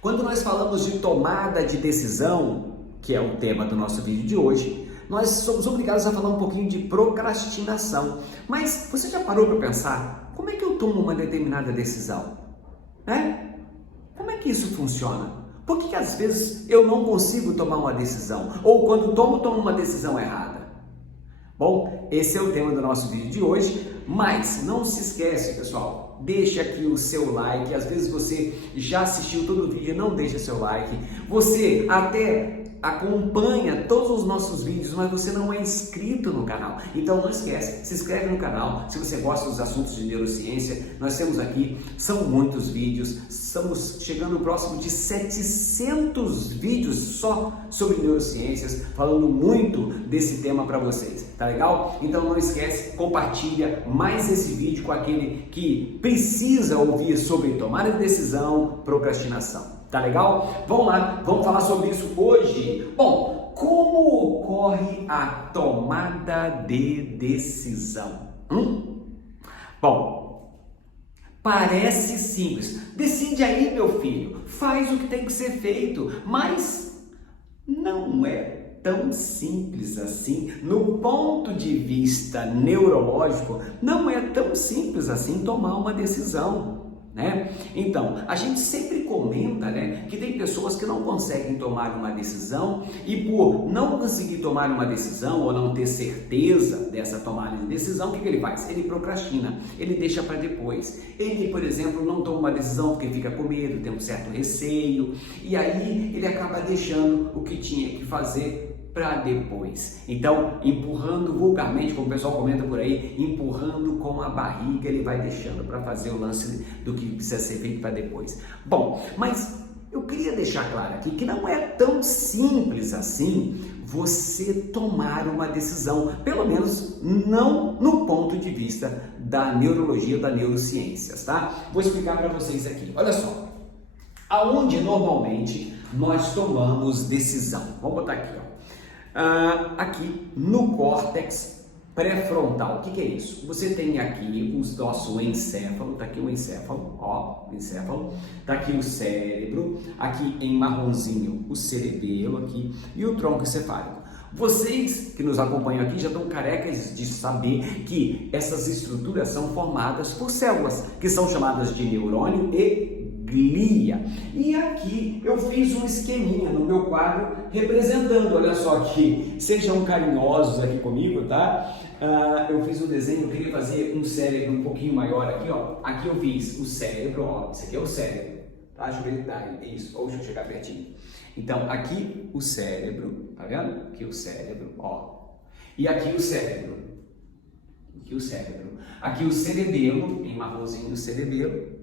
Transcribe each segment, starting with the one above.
Quando nós falamos de tomada de decisão, que é o tema do nosso vídeo de hoje, nós somos obrigados a falar um pouquinho de procrastinação. Mas você já parou para pensar como é que eu tomo uma determinada decisão? Né? Como é que isso funciona? Por que às vezes eu não consigo tomar uma decisão? Ou quando tomo uma decisão errada? Bom, esse é o tema do nosso vídeo de hoje, mas não se esquece, pessoal, deixa aqui o seu like. Às vezes você já assistiu todo o vídeo e não deixa seu like, você até acompanha todos os nossos vídeos, mas você não é inscrito no canal. Então não esquece, se inscreve no canal. Se você gosta dos assuntos de neurociência, nós temos aqui, são muitos vídeos, estamos chegando próximo de 700 vídeos só sobre neurociências, falando muito desse tema para vocês, tá legal? Então não esquece, compartilha mais esse vídeo com aquele que precisa ouvir sobre tomada de decisão, procrastinação. Tá legal? Vamos lá, vamos falar sobre isso hoje. Bom, como ocorre a tomada de decisão? Bom, parece simples. Decide aí, meu filho, faz o que tem que ser feito, mas não é tão simples assim. No ponto de vista neurológico, não é tão simples assim tomar uma decisão. Né? Então, a gente sempre comenta, né, que tem pessoas que não conseguem tomar uma decisão e por não conseguir tomar uma decisão ou não ter certeza dessa tomada de decisão, o que ele faz? Ele procrastina, ele deixa para depois. Ele, por exemplo, não toma uma decisão porque fica com medo, tem um certo receio e aí ele acaba deixando o que tinha que fazer para depois. Então, empurrando vulgarmente, como o pessoal comenta por aí, empurrando com a barriga, ele vai deixando para fazer o lance do que precisa ser feito para depois. Bom, mas eu queria deixar claro aqui que não é tão simples assim você tomar uma decisão, pelo menos não no ponto de vista da neurologia ou da neurociências, tá? Vou explicar para vocês aqui. Olha só, aonde normalmente nós tomamos decisão? Vamos botar aqui, ó. Aqui no córtex pré-frontal. O que é isso? Você tem aqui o nosso encéfalo, tá aqui o encéfalo, ó, o encéfalo, tá aqui o cérebro, aqui em marronzinho o cerebelo aqui e o tronco encefálico. Vocês que nos acompanham aqui já estão carecas de saber que essas estruturas são formadas por células, que são chamadas de neurônio e glia. E aqui eu fiz um esqueminha no meu quadro representando, olha só aqui, sejam carinhosos aqui comigo, tá? Eu fiz um desenho, eu queria fazer um cérebro um pouquinho maior aqui, ó. Aqui eu fiz o cérebro, ó, esse aqui é o cérebro, tá? Deixa eu ver, tá, é isso, ou deixa eu chegar pertinho. Então, aqui o cérebro, tá vendo? Aqui o cérebro, ó. E aqui o cérebro. Aqui o cérebro. Aqui o cerebelo, em marronzinho o cerebelo.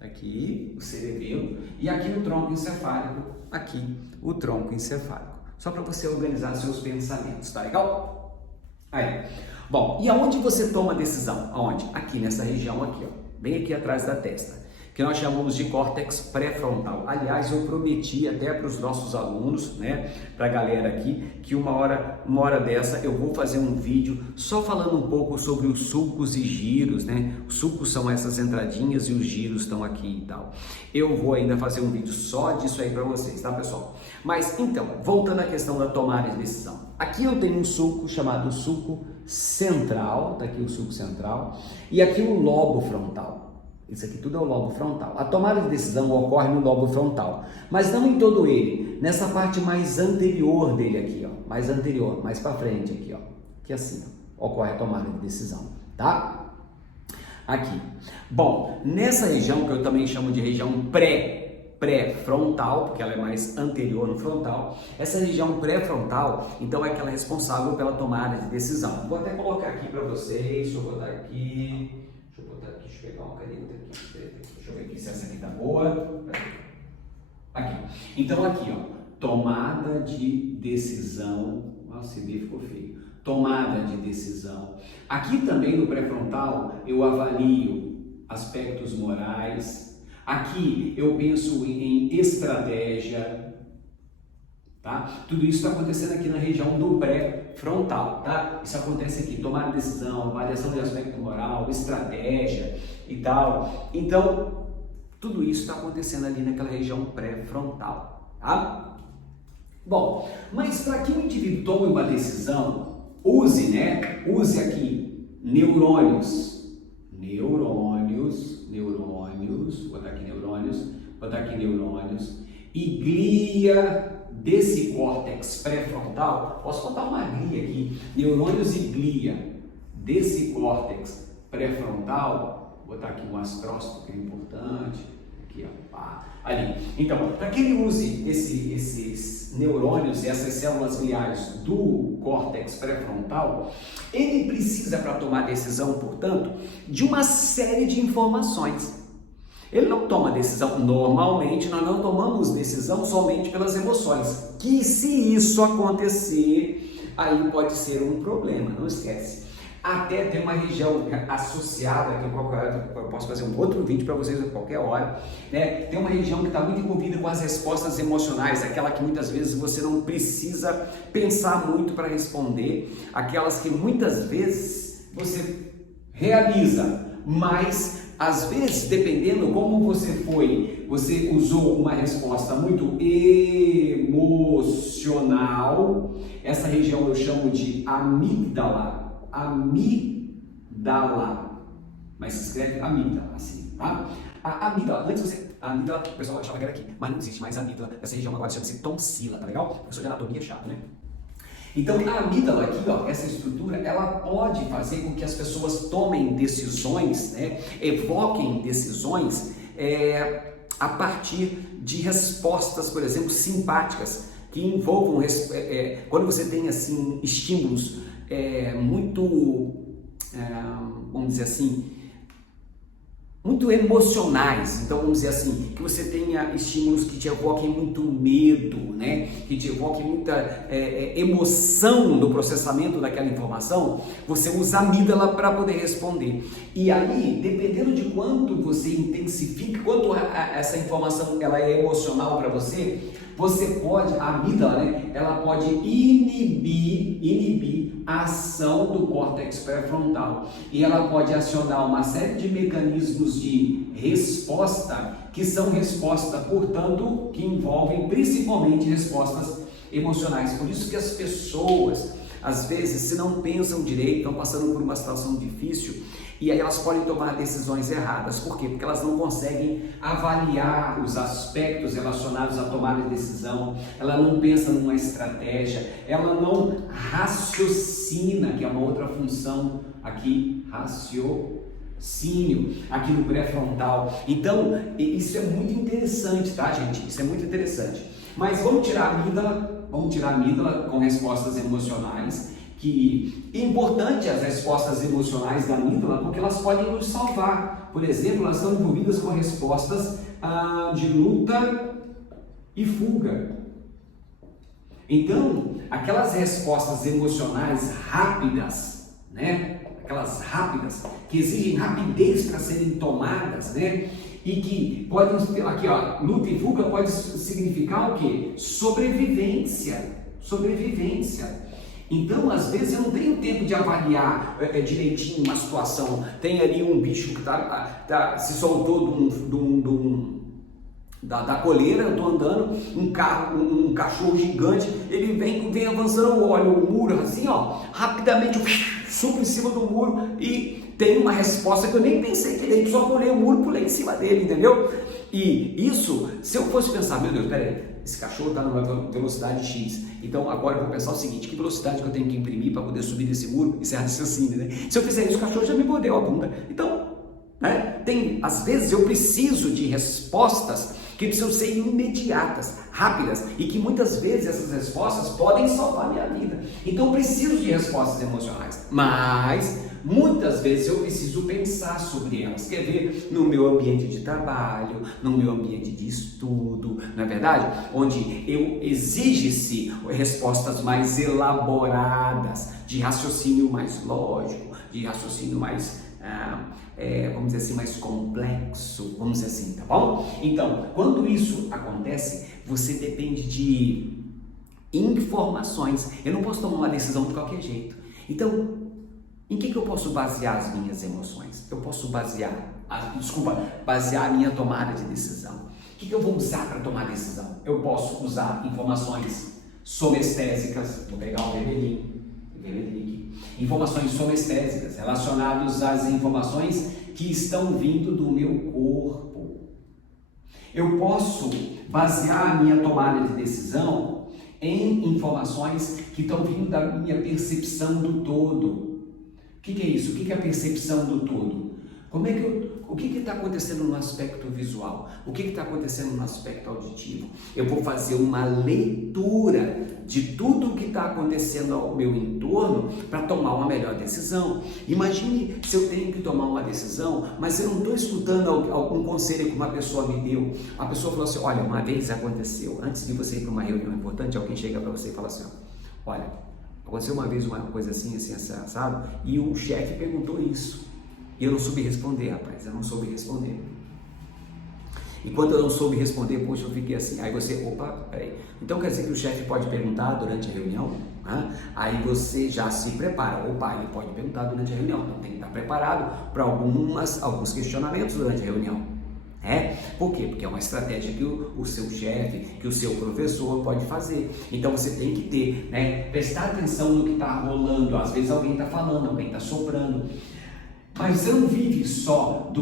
Aqui o cerebelo e aqui o tronco encefálico, aqui o tronco encefálico. Só para você organizar seus pensamentos, tá legal? Aí, bom, e aonde você toma a decisão? Aonde? Aqui nessa região aqui, ó, bem aqui atrás da testa, que nós chamamos de córtex pré-frontal. Aliás, eu prometi até para os nossos alunos, né, para a galera aqui, que uma hora dessa eu vou fazer um vídeo só falando um pouco sobre os sulcos e giros, né? Os sulcos são essas entradinhas e os giros estão aqui e tal. Eu vou ainda fazer um vídeo só disso aí para vocês, tá, pessoal? Mas então, voltando à questão da tomada de decisão. Aqui eu tenho um sulco chamado sulco central, tá aqui o sulco central, e aqui o lobo frontal. Isso aqui tudo é o lobo frontal. A tomada de decisão ocorre no lobo frontal, mas não em todo ele, nessa parte mais anterior dele aqui, ó, mais anterior, mais para frente aqui, ó, que assim, ó, ocorre a tomada de decisão, tá? Aqui. Bom, nessa região que eu também chamo de região pré-frontal, porque ela é mais anterior no frontal, essa região pré-frontal, então é aquela responsável pela tomada de decisão. Vou até colocar aqui para vocês, deixa eu botar aqui, deixa eu pegar uma caneta aqui, deixa eu ver aqui se essa aqui tá boa. Aqui. Então aqui, ó, tomada de decisão. Nossa, esse B ficou feio. Tomada de decisão. Aqui também no pré-frontal eu avalio aspectos morais. Aqui eu penso em estratégia. Tá? Tudo isso está acontecendo aqui na região do pré-frontal, tá? Isso acontece aqui, tomar decisão, avaliação de aspecto moral, estratégia e tal. Então, Tudo isso está acontecendo ali naquela região pré-frontal, tá? Bom, mas para que o indivíduo tome uma decisão, use aqui neurônios, botar aqui neurônios e glia desse córtex pré-frontal. Posso botar uma glia aqui, neurônios e glia desse córtex pré-frontal. Vou botar aqui um astrócito que é importante. Aqui, ó, ali. Então, para que ele use esses neurônios e essas células gliais do córtex pré-frontal, ele precisa, para tomar decisão, portanto, de uma série de informações. Ele não toma decisão, normalmente nós não tomamos decisão somente pelas emoções, que se isso acontecer, aí pode ser um problema, não esquece. Até tem uma região associada, que eu posso fazer um outro vídeo para vocês a qualquer hora, né? Tem uma região que está muito envolvida com as respostas emocionais, aquela que muitas vezes você não precisa pensar muito para responder, aquelas que muitas vezes você realiza, mas às vezes, dependendo como você foi, você usou uma resposta muito emocional. Essa região eu chamo de amígdala, mas se escreve amígdala, assim, tá? A amígdala, a amígdala, o pessoal achava que era aqui, mas não existe mais amígdala. Essa região agora chama-se tonsila, tá legal? Professor de anatomia é chato, né? Então, a amígdala aqui, ó, essa estrutura, ela pode fazer com que as pessoas tomem decisões, né, evoquem decisões a partir de respostas, por exemplo, simpáticas, que envolvam, quando você tem, assim, estímulos muito, vamos dizer assim, muito emocionais. Então vamos dizer assim, que você tenha estímulos que te evoquem muito medo, né? Que te evoquem muita emoção no processamento daquela informação, você usa a amígdala para poder responder. E aí, dependendo de quanto você intensifica, quanto essa informação ela é emocional para você, você pode, a amígdala, né? Ela pode inibir a ação do córtex pré-frontal e ela pode acionar uma série de mecanismos de resposta que são resposta, portanto, que envolvem principalmente respostas emocionais. Por isso que as pessoas, às vezes, se não pensam direito, estão passando por uma situação difícil e aí elas podem tomar decisões erradas. Por quê? Porque elas não conseguem avaliar os aspectos relacionados à tomada de decisão, ela não pensa numa estratégia, ela não raciocina, que é uma outra função aqui, raciocínio, aqui no pré-frontal. Então, isso é muito interessante, tá, gente? Isso é muito interessante. Mas vamos tirar a amígdala com respostas emocionais, que é importante as respostas emocionais da amígdala, porque elas podem nos salvar. Por exemplo, elas estão envolvidas com respostas de luta e fuga. Então, aquelas respostas emocionais rápidas, né? Aquelas rápidas, que exigem rapidez para serem tomadas, né? E que podem, aqui ó, luta e fuga pode significar o quê? Sobrevivência. Então, às vezes, eu não tenho tempo de avaliar direitinho uma situação. Tem ali um bicho que se soltou da coleira, eu estou andando, um cachorro gigante, ele vem avançando, eu olho o muro assim, ó, rapidamente subo em cima do muro e tem uma resposta que eu nem pensei direito, só pulei o muro, pulei em cima dele, entendeu? E isso, se eu fosse pensar, meu Deus, peraí, esse cachorro está numa velocidade X, então agora eu vou pensar o seguinte, que velocidade que eu tenho que imprimir para poder subir desse muro? Isso é raciocínio, né? Se eu fizer isso, o cachorro já me mordeu a bunda. Então, né, às vezes eu preciso de respostas que precisam ser imediatas, rápidas, e que muitas vezes essas respostas podem salvar a minha vida. Então eu preciso de respostas emocionais, mas muitas vezes eu preciso pensar sobre elas. Quer ver? No meu ambiente de trabalho, no meu ambiente de estudo, não é verdade? Onde exige-se respostas mais elaboradas, de raciocínio mais lógico, de raciocínio mais vamos dizer assim, mais complexo, vamos dizer assim, tá bom? Então, quando isso acontece, você depende de informações. Eu não posso tomar uma decisão de qualquer jeito. Então, em que eu posso basear as minhas emoções? Eu posso basear basear a minha tomada de decisão. O que eu vou usar para tomar decisão? Eu posso usar informações somestésicas, vou pegar o vermelhinho aqui. Informações somestésicas relacionadas às informações que estão vindo do meu corpo. Eu posso basear a minha tomada de decisão em informações que estão vindo da minha percepção do todo. O que é isso? O que é a percepção do todo? O que está acontecendo no aspecto visual? O que está acontecendo no aspecto auditivo? Eu vou fazer uma leitura de tudo o que está acontecendo ao meu entorno para tomar uma melhor decisão. Imagine se eu tenho que tomar uma decisão, mas eu não estou escutando algum conselho que uma pessoa me deu. A pessoa falou assim, olha, uma vez aconteceu, antes de você ir para uma reunião importante, alguém chega para você e fala assim, olha, aconteceu uma vez uma coisa assim, sabe? E o chefe perguntou isso. E eu não soube responder, rapaz, eu não soube responder. E quando eu não soube responder, poxa, eu fiquei assim. Aí você, opa, peraí. Então quer dizer que o chefe pode perguntar durante a reunião? Aí você já se prepara. Opa, ele pode perguntar durante a reunião. Então tem que estar preparado para alguns questionamentos durante a reunião. Por quê? Porque é uma estratégia que o seu chefe, que o seu professor pode fazer. Então você tem que ter, prestar atenção no que está rolando. Às vezes alguém está falando, alguém está soprando. Mas você não vive só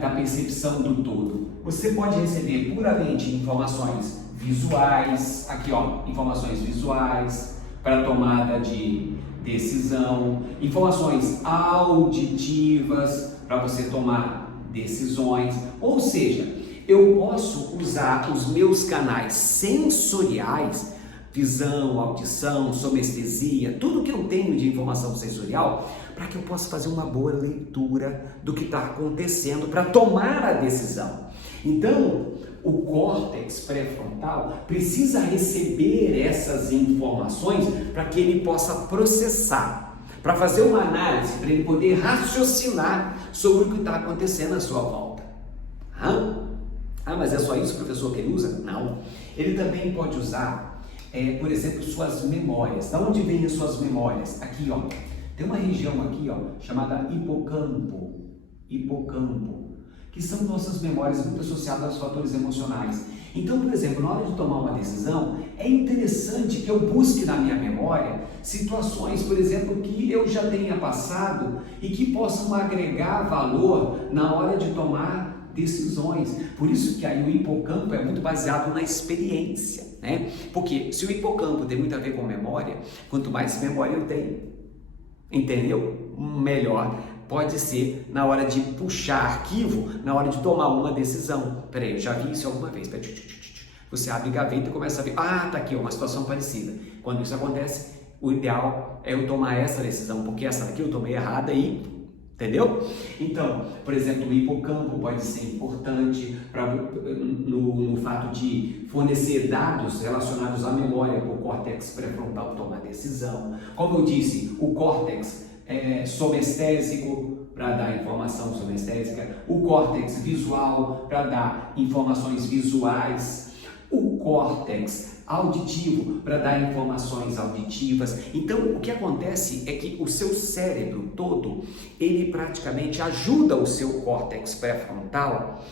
da percepção do todo. Você pode receber puramente informações visuais, aqui informações visuais para tomada de decisão, informações auditivas para você tomar decisões, ou seja, eu posso usar os meus canais sensoriais, visão, audição, somestesia, tudo que eu tenho de informação sensorial, para que eu possa fazer uma boa leitura do que está acontecendo para tomar a decisão. Então, o córtex pré-frontal precisa receber essas informações para que ele possa processar, para fazer uma análise, para ele poder raciocinar sobre o que está acontecendo à sua volta. Mas é só isso, professor, que ele usa? Não. Ele também pode usar, por exemplo, suas memórias. Da onde vêm as suas memórias? Aqui, tem uma região aqui, chamada hipocampo, que são nossas memórias muito associadas aos fatores emocionais. Então, por exemplo, na hora de tomar uma decisão, é interessante que eu busque na minha memória situações, por exemplo, que eu já tenha passado e que possam agregar valor na hora de tomar decisões. Por isso que aí o hipocampo é muito baseado na experiência, Porque se o hipocampo tem muito a ver com memória, quanto mais memória eu tenho, entendeu? Melhor pode ser na hora de puxar arquivo, na hora de tomar uma decisão. Peraí, eu já vi isso alguma vez. Você abre gaveta e começa a ver, tá aqui, uma situação parecida. Quando isso acontece, o ideal é eu tomar essa decisão, porque essa daqui eu tomei errada e... Entendeu? Então, por exemplo, o hipocampo pode ser importante no fato de fornecer dados relacionados à memória para o córtex pré-frontal tomar decisão. Como eu disse, o córtex somestésico para dar informação somestésica, o córtex visual para dar informações visuais, o córtex auditivo para dar informações auditivas. Então, o que acontece é que o seu cérebro todo, ele praticamente ajuda o seu córtex pré-frontal,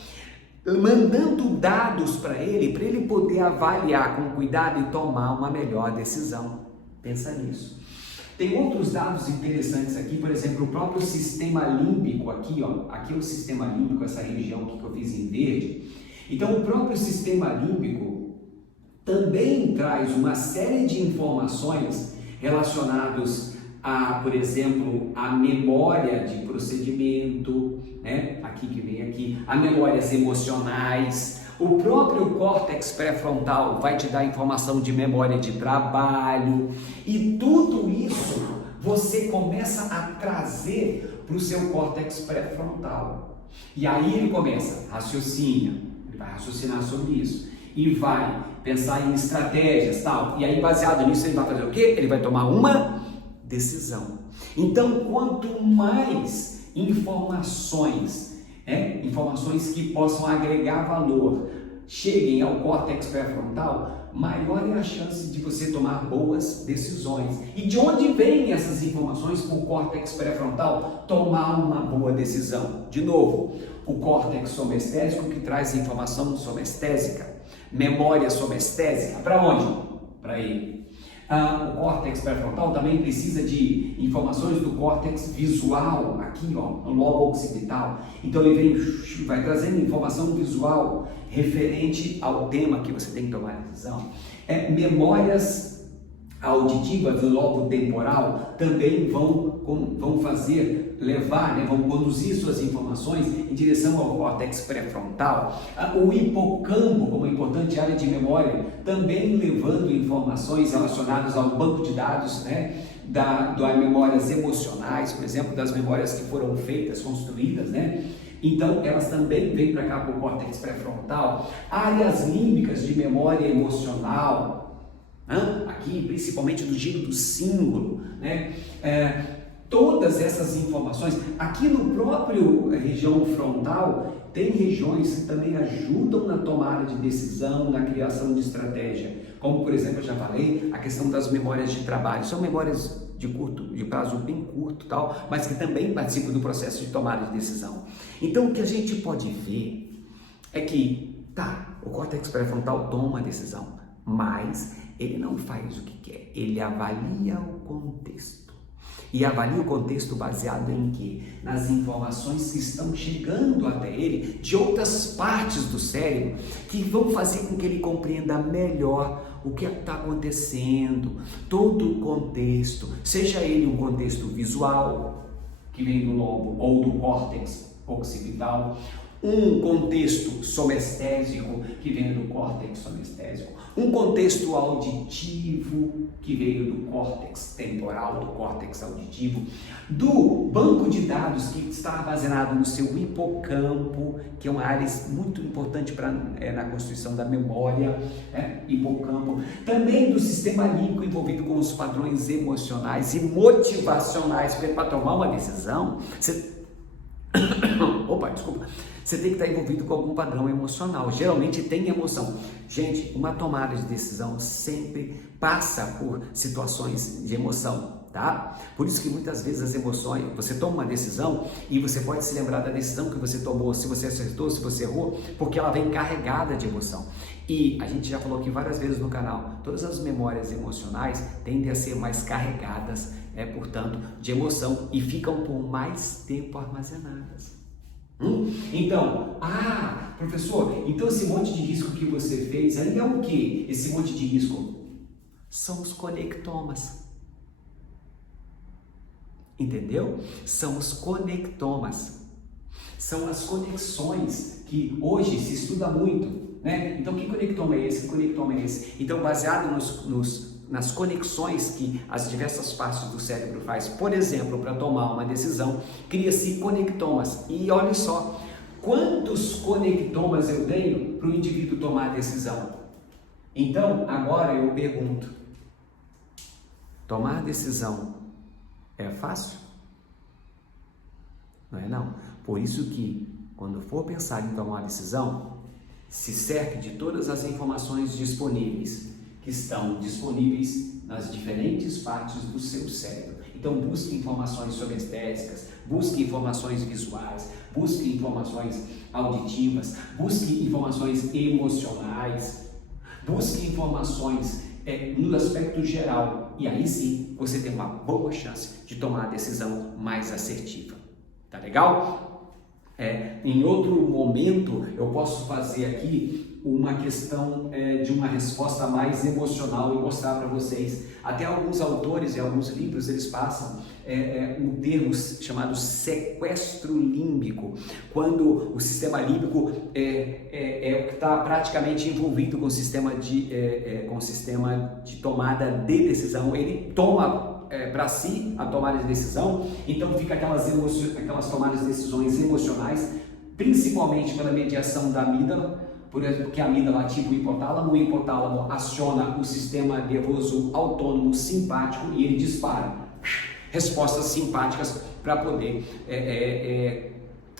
mandando dados para ele poder avaliar com cuidado e tomar uma melhor decisão. Pensa nisso. Tem outros dados interessantes aqui, por exemplo, o próprio sistema límbico aqui, aqui é o sistema límbico, essa região aqui que eu fiz em verde. Então, o próprio sistema límbico também traz uma série de informações relacionadas a, por exemplo, a memória de procedimento, aqui que vem aqui, a memórias emocionais. O próprio córtex pré-frontal vai te dar informação de memória de trabalho e tudo isso você começa a trazer para o seu córtex pré-frontal. E aí ele começa, raciocínio, ele vai raciocinar sobre isso e vai pensar em estratégias, tal. E aí baseado nisso ele vai fazer o quê? Ele vai tomar uma decisão. Então, quanto mais informações que possam agregar valor cheguem ao córtex pré-frontal, maior é a chance de você tomar boas decisões. E de onde vêm essas informações para o córtex pré-frontal tomar uma boa decisão? De novo, o córtex somestésico que traz informação somestésica, memória somestésica, para onde? Para ele. O córtex pré-frontal também precisa de informações do córtex visual, aqui ó, no lobo occipital. Então ele vai trazendo informação visual referente ao tema que você tem que tomar a decisão. Memórias auditivas do lobo temporal também vão fazer, levar, vão conduzir suas informações em direção ao córtex pré-frontal. O hipocampo, como importante área de memória, também levando informações relacionadas ao banco de dados, das memórias emocionais, por exemplo, das memórias que foram feitas, construídas, Então, elas também vêm para cá para o córtex pré-frontal. Áreas límbicas de memória emocional, aqui, principalmente do giro do símbolo, todas essas informações, aqui no próprio região frontal, tem regiões que também ajudam na tomada de decisão, na criação de estratégia, como por exemplo, eu já falei, a questão das memórias de trabalho, são memórias de prazo bem curto, mas que também participam do processo de tomada de decisão. Então, o que a gente pode ver é que, o córtex pré-frontal toma a decisão, mas ele não faz o que quer, ele avalia o contexto. E avalia o contexto baseado em quê? Nas informações que estão chegando até ele de outras partes do cérebro que vão fazer com que ele compreenda melhor o que está acontecendo, todo o contexto, seja ele um contexto visual, que vem do lobo ou do córtex occipital, um contexto somestésico que vem do córtex somestésico, um contexto auditivo que veio do córtex temporal, do córtex auditivo, do banco de dados que está armazenado no seu hipocampo, que é uma área muito importante na constituição da memória, hipocampo, também do sistema límbico envolvido com os padrões emocionais e motivacionais, porque para tomar uma decisão, você tem que estar envolvido com algum padrão emocional. Geralmente tem emoção. Gente, uma tomada de decisão sempre passa por situações de emoção, tá? Por isso que muitas vezes as emoções, você toma uma decisão e você pode se lembrar da decisão que você tomou, se você acertou, se você errou, porque ela vem carregada de emoção. E a gente já falou aqui várias vezes no canal, todas as memórias emocionais tendem a ser mais carregadas, portanto, de emoção e ficam por mais tempo armazenadas. Então, professor, então esse monte de risco que você fez aí é o que? Esse monte de risco são os conectomas. Entendeu? São os conectomas. São as conexões que hoje se estuda muito, Então, que conectoma é esse? Que conectoma é esse? Então, baseado nas conexões que as diversas partes do cérebro faz, por exemplo, para tomar uma decisão, cria-se conectomas. E olha só, quantos conectomas eu tenho para o indivíduo tomar a decisão? Então, agora eu pergunto, tomar decisão é fácil? Não é não? Por isso que, quando for pensar em tomar uma decisão, se cerque de todas as informações disponíveis, que estão disponíveis nas diferentes partes do seu cérebro. Então busque informações somestésicas, busque informações visuais, busque informações auditivas, busque informações emocionais, busque informações no aspecto geral. E aí sim, você tem uma boa chance de tomar a decisão mais assertiva. Tá legal? Em outro momento eu posso fazer aqui uma questão de uma resposta mais emocional e mostrar para vocês. Até alguns autores e alguns livros eles passam um termo chamado sequestro límbico, quando o sistema límbico está praticamente envolvido com o sistema de tomada de decisão. Ele toma para si a tomada de decisão, então fica aquelas tomadas de decisões emocionais, principalmente pela mediação da amígdala, porque a amígdala ativa o hipotálamo aciona o sistema nervoso autônomo simpático e ele dispara respostas simpáticas para poder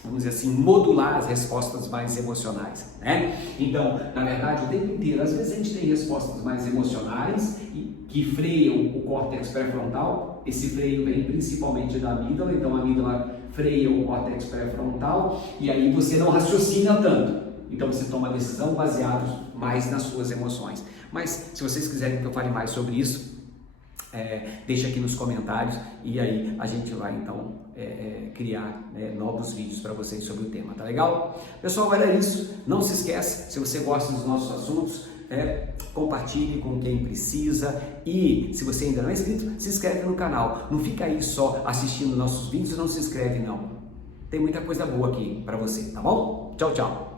vamos dizer assim, modular as respostas mais emocionais, né? Então, na verdade, o tempo inteiro, às vezes a gente tem respostas mais emocionais e que freiam o córtex pré-frontal. Esse freio vem principalmente da amígdala, então a amígdala freia o córtex pré-frontal e aí você não raciocina tanto. Então você toma a decisão baseado mais nas suas emoções. Mas se vocês quiserem que eu fale mais sobre isso, deixa aqui nos comentários e aí a gente vai então criar novos vídeos para vocês sobre o tema, tá legal? Pessoal, era isso. Não se esquece, se você gosta dos nossos assuntos, compartilhe com quem precisa e se você ainda não é inscrito, se inscreve no canal. Não fica aí só assistindo nossos vídeos e não se inscreve não. Tem muita coisa boa aqui para você, tá bom? Tchau, tchau!